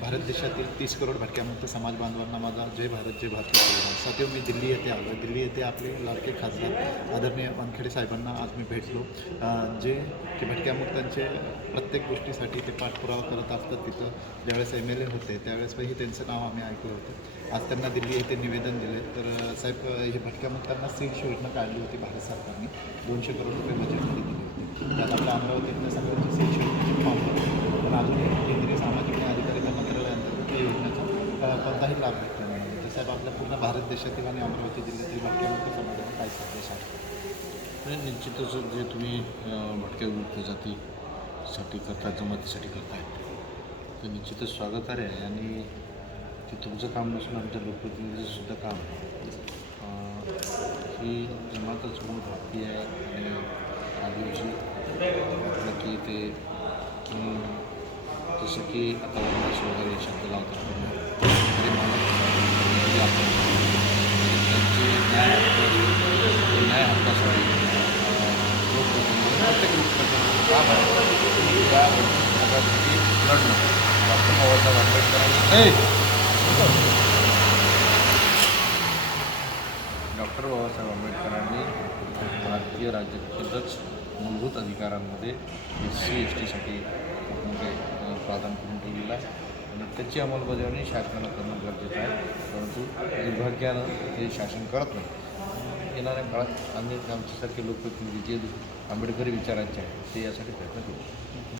भारत देशातील तीस करोड भटक्यामुक्त समाज बांधवांना माझा जय भारत जय भारत साथीव मी दिल्ली येथे आलो दिल्ली येथे आपले लाडके खासदार आदरणीय वानखेडे साहेबांना आज मी भेटलो जे की भटक्यामुक्तांचे प्रत्येक गोष्टीसाठी ते पाठपुरावा करत असतात तिथं. ज्यावेळेस एम एल ए होते त्यावेळेसही त्यांचं नाव आम्ही ऐकलं होतं. आज त्यांना दिल्ली येथे निवेदन दिले तर साहेब हे भटक्यामुक्तांना सीट्स योजना काढली होती भारत सरकारने. दोनशे करोड रुपये बजेटमध्ये दिली होती. त्याला अं, लाभ भेटतो नाही? साहेब आपल्या पूर्ण भारत देशातील आणि अमरावती जिल्ह्यातील भटक्यामुक्त समाजाला काय संदेश आहे? निश्चितच जे तुम्ही अं, भटक्या विमुक्त जातीसाठी करताय जमातीसाठी करतायत ते निश्चितच स्वागतार्ह आहे आणि ते तुमचं काम नसून आमच्या लोकप्रतिनिधीचं सुद्धा काम आहे. ही जमातच मूळ भारतीय आहे आणि आदिवासी म्हटलं की ते जसं की आता वगैरे शब्द लढणं डॉक्टर बाबासाहेब आंबेडकरांनी डॉक्टर बाबासाहेब आंबेडकरांनी भारतीय राज्यातच मूलभूत अधिकारांमध्ये एस सी एस टीसाठी खूप मोठे प्राधान्य करून ठेवलेलं आहे. आणि त्याची अंमलबजावणी शासनाला करणं गरजेचं आहे. परंतु दुर्भाग्यानं हे शासन करत नाही. येणाऱ्या काळात आम्ही आमच्यासारखे लोकप्रतिनिधी जे आंबेडकरी विचारांचे आहेत ते यासाठी प्रयत्न करू.